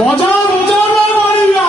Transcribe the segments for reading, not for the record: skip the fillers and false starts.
बजा बजा ना मारिया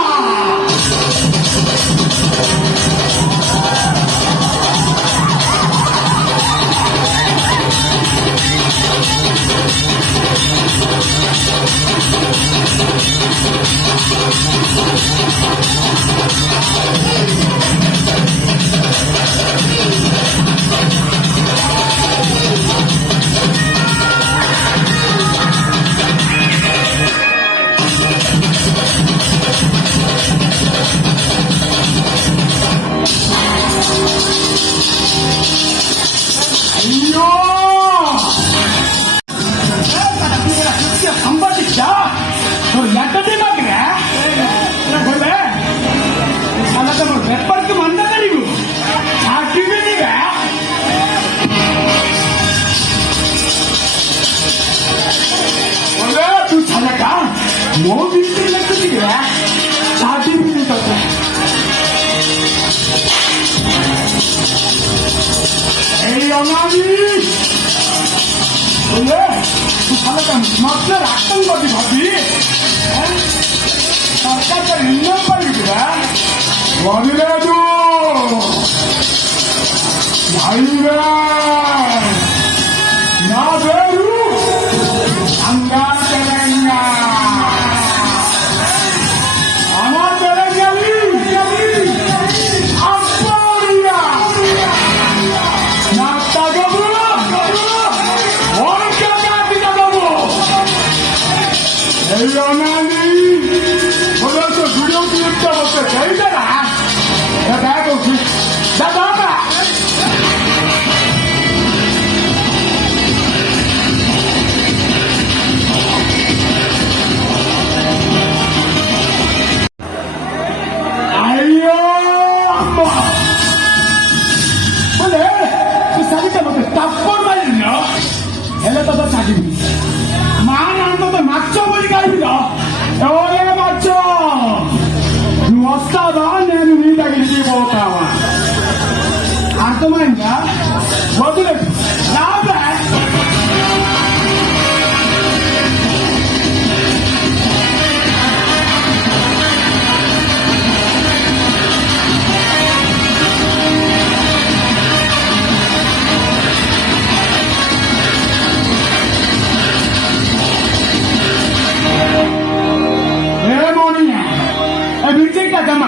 मात्र राखण कधी भाभी सरकारच्या नियम पाहिजे का वडिलाजू ना बेरू अंगा तेलंगा আমার তেলেঙ্গালি আব্বারিয়া না তাগবু ওরকে কাটি দাবো এই অনালি বলে তো ভিডিও ক্লিপটা বলতে চাইছে না এটা দেখো দাদা हेले तो साथी मान आणतो तर मागच्या बोली काय एवढे मागच्या वस्तावा నేను నీ దగ్గరికి పోతావా అర్థమైందా వదిలే రాబే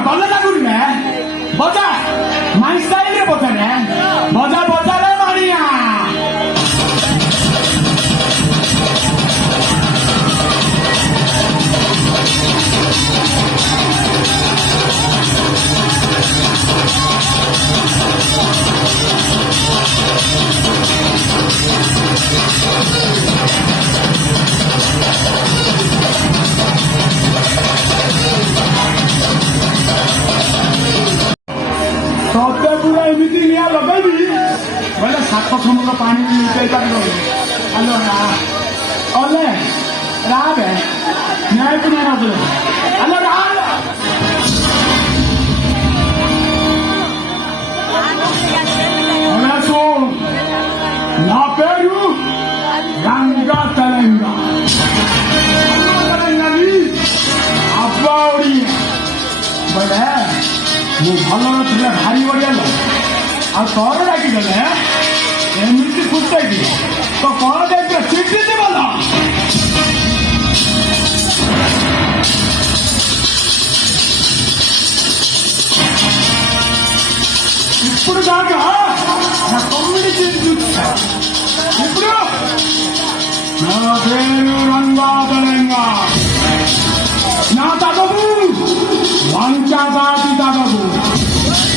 बजा लागून रे बजा माय स्टाईल रे बजा रे बजा बजा रे मारिया ସମୁଦ୍ର ପାଣି ଲୁଚାଇ ପାରିବ ହ୍ୟାଲୋ ଅଲେ ରାବେ ନ୍ୟାୟକୁ ନ୍ୟାୟ ନଦେଲେ ହ୍ୟାଲୋ ରା ଶୁଣ నా పేరు రంగా తెలంగా తెలంగాని అబ్బాడి బడే ମୁଁ ଭଲ ଥିଲେ ଭାରି ବଢିଆ ଆଉ ତୋର ଡାକିଦେଲେ ଏମିତି ଖୁସି ତ କଣ ଯାଇଥିବ ଚିଠି ଦେବଲ ఇప్పుడు దాకా నా కమ్యూనిటీ ఇప్పుడు నా పేరు రంగా తెలంగా నా తగదు వంచదాటి తగదు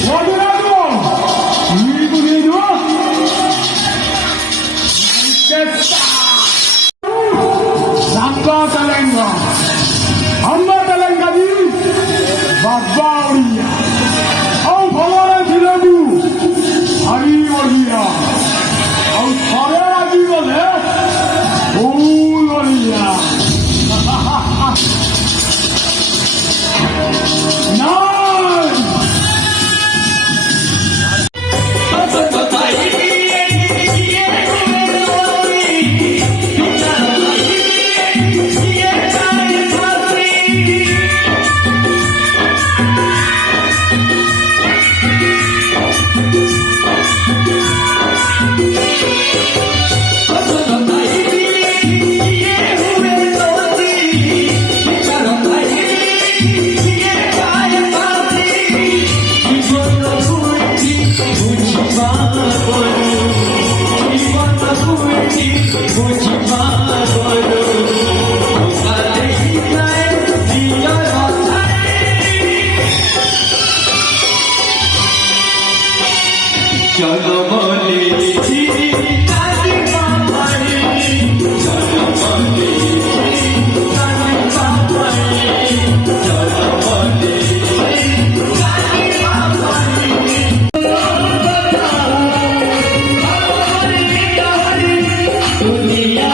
వదిలేదు నీకు నేను రంగా తెలంగా అమ్మ తెలంగాని బాబాడియా ଆଉ ଭଲରେ ଥିଲେବୁ ଭାରି ବଢିଆ ଆଉ ଥରେ ରାଜିଗଲେ ବହୁତ ବଢିଆ Bye. চলো বলেছি কাজী বাবারে, চলো বলেছি কাজী বাবারে, চলো বলেছি কাজী বাবারে। দুনিয়া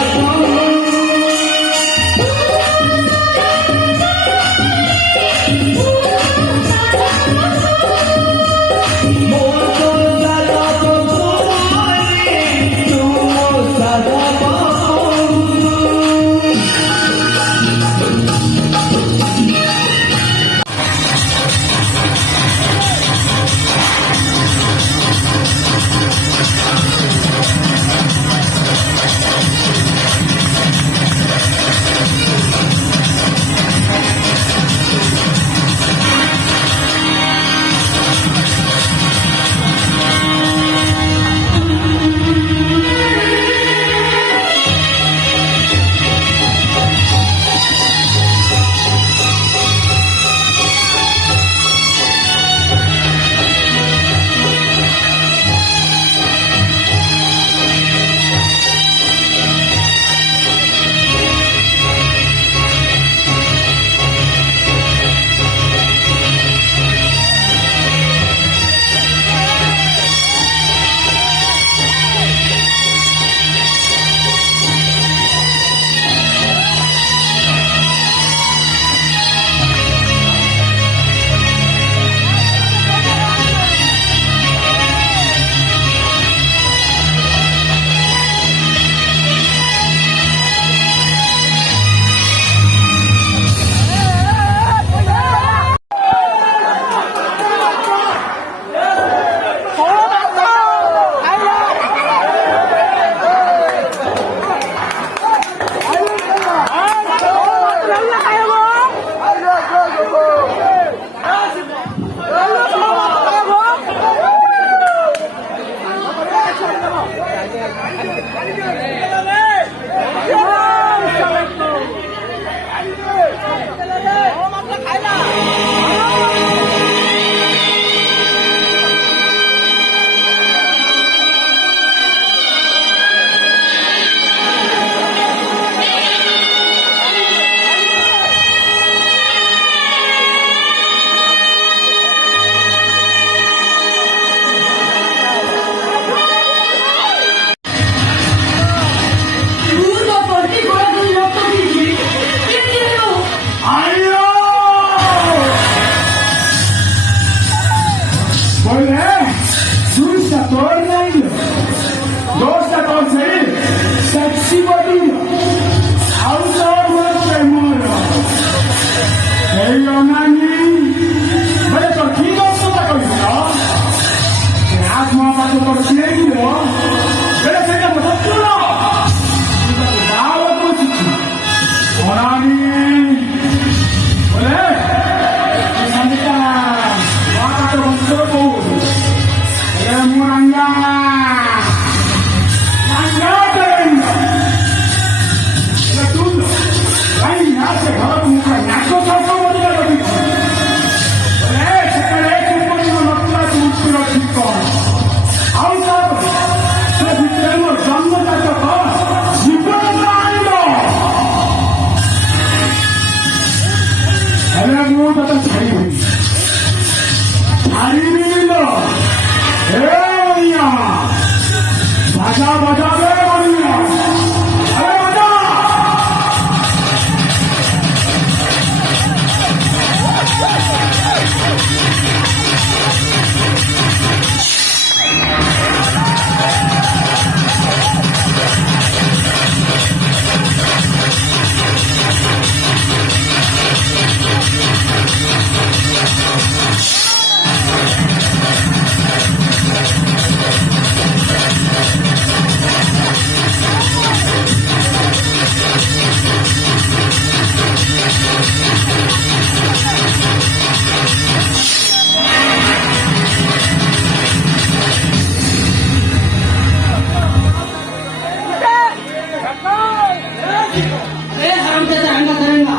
ए हरामजादा रांगा करेंगा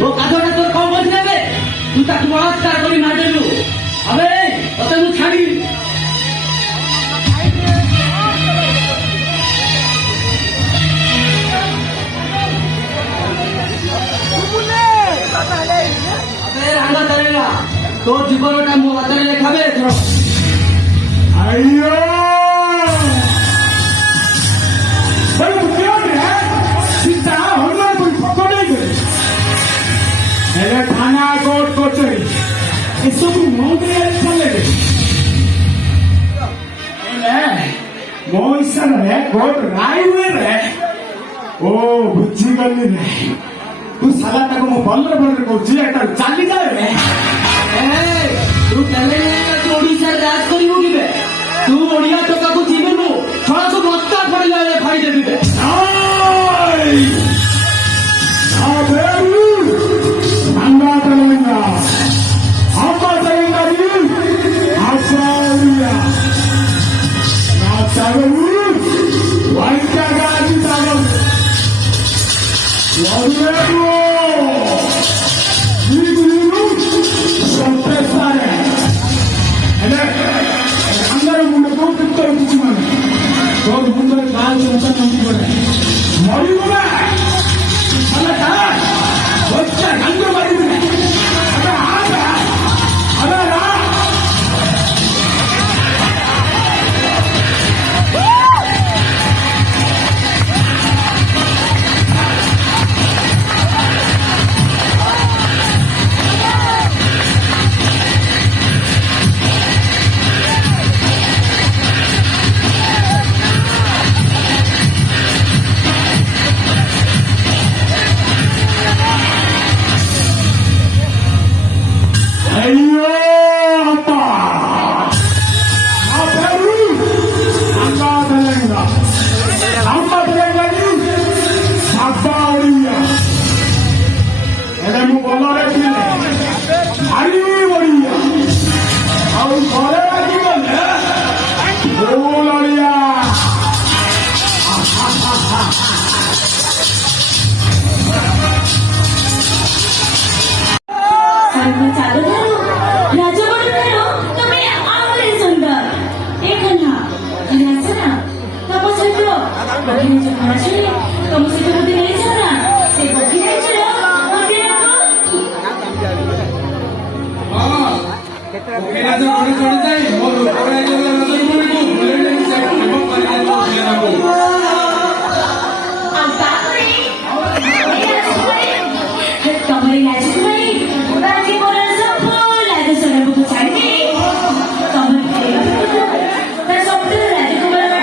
वो काजोड़ा तो कौन बोल रहे तू तक बलात्कार करी ना देलु अबे अते मु छाड़ी अबे रांगा करेंगा तो जीवनटा मु हातरे लेखाबे एथरो अय्यो भाई क्या है सीता हमरा कोई पकड़े गए मेरे थाना कोर्ट कचहरी ये सब मंत्री चले मो हिसाब रे कोर्ट राय हुए रे ओ बुझी गली रे तू साला ताको मो बल्ले बल्ले कहूची एटा चाली जाए रे ए तू तले तू ओडिसा राज करिवु किबे तू ओडिया टका को जीवनु छळा तो मत्ता पड़ी जाए फाई देबी बे Ay! Aberu! Anga Telenga! Amba Telenga di! Asauya! Nasaru! Waika Gadi Sagar! Waberu! Niduru! Sompesare! Ele! Angara Munda Kompikta Kuchimana! Todo mundo é claro, não está não Moribuna! Olha cá! Você não moribuna! Olha lá! Ayo apa? Aperu, anga Telenga, amba Telenga ni, Sabaria. Ele mu bola re kile, hari boria. Au kore lagi bole, bolaria. सर्व चालू झालो राजवट झालो तुम्ही आवडे सुंदर एक ना आणि असं ना तपासतो बघण्याच्या भाषे कमसे कमी द्यायचं ना ते बघण्याचं मध्ये आता कमरे घ्यायची नाही राजी बोलायचं फुल आहे सगळं बघू सांगते कमरे तर सोपटं राजी तुम्हाला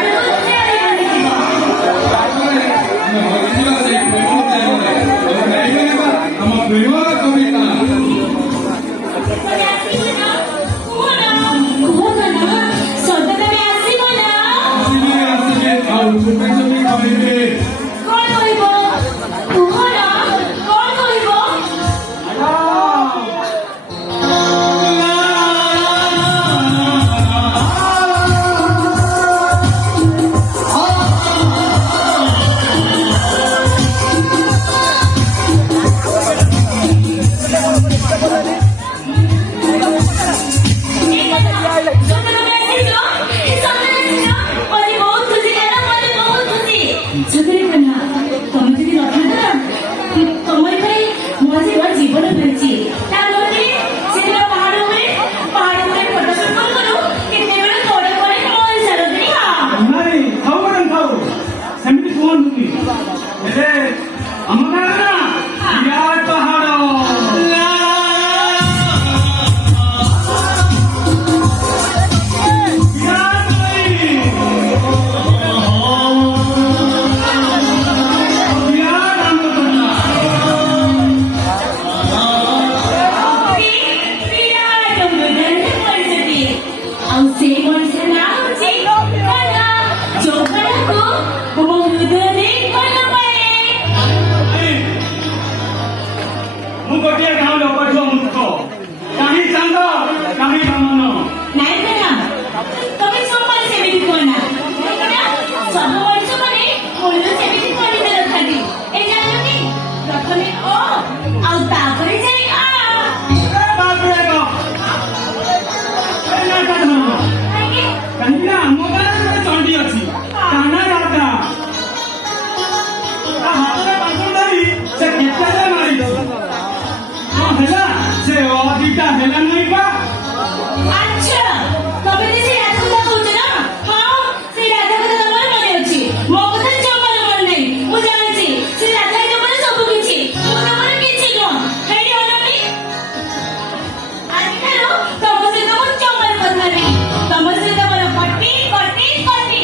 ସୀତା ହେଲା ନାହିଁ ବା। ଆଚ୍ଛା ତମେ ଯେ ସେଇ ରାଧା କଥା କହୁଛ ନା? ହଁ ସେଇ ରାଧା କଥା ତମର ମନେ ଅଛି, ମୋ କଥା ଜମାରୁ ମନେ ନାହିଁ। ମୁଁ ଜାଣିଛି ସେ ରାଧା ତମର ସବୁ କିଛି, ମୁଁ ତମର କିଛି ନୁହଁ। ହେଇଟି ଅନାମି ଆଜିଠାରୁ ତମ ସହିତ ମୁଁ ଜମାରୁ କଥା ହେବି। ତମ ସହିତ ମୋର କଟି କଟି କଟି।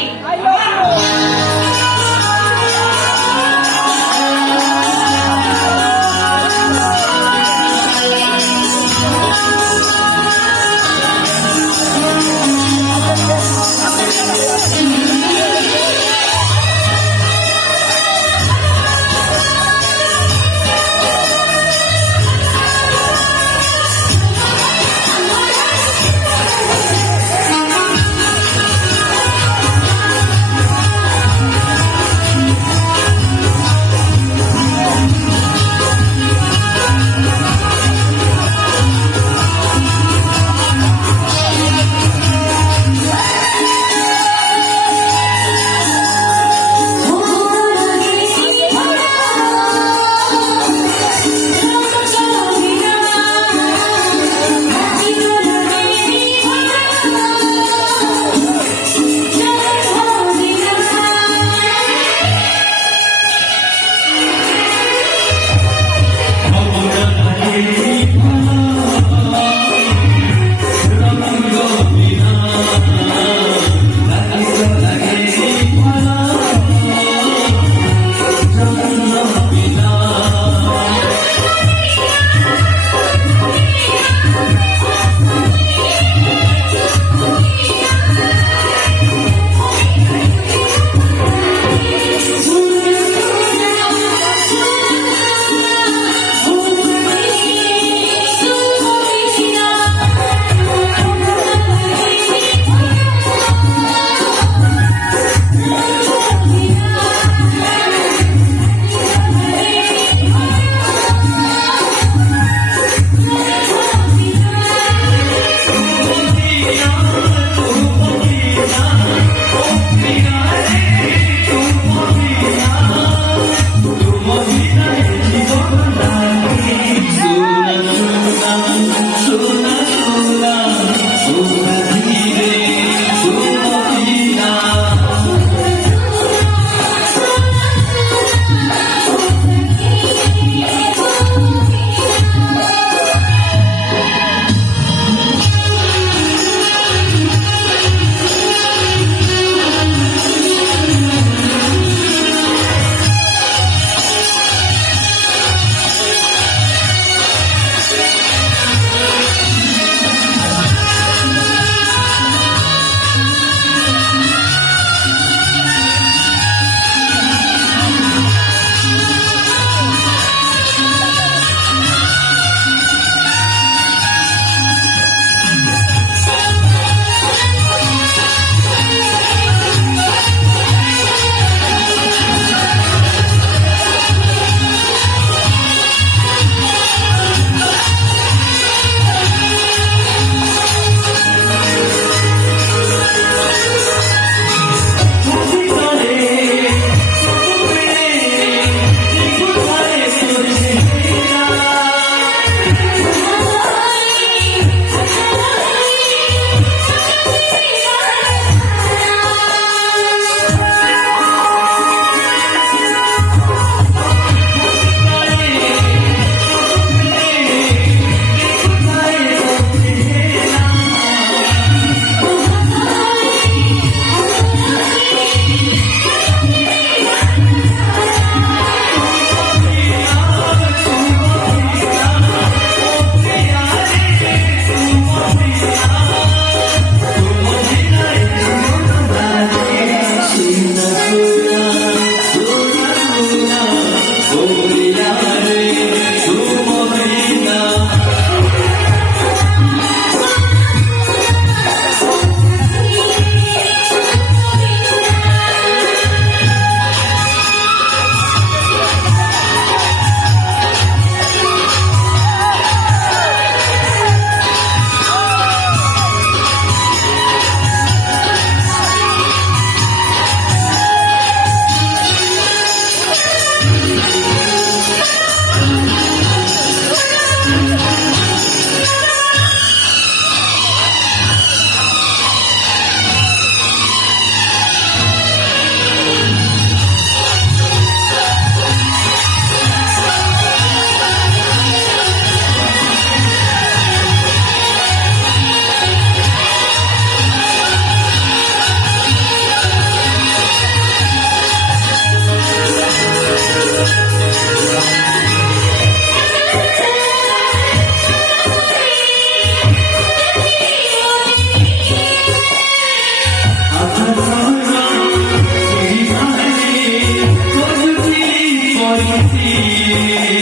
तुमची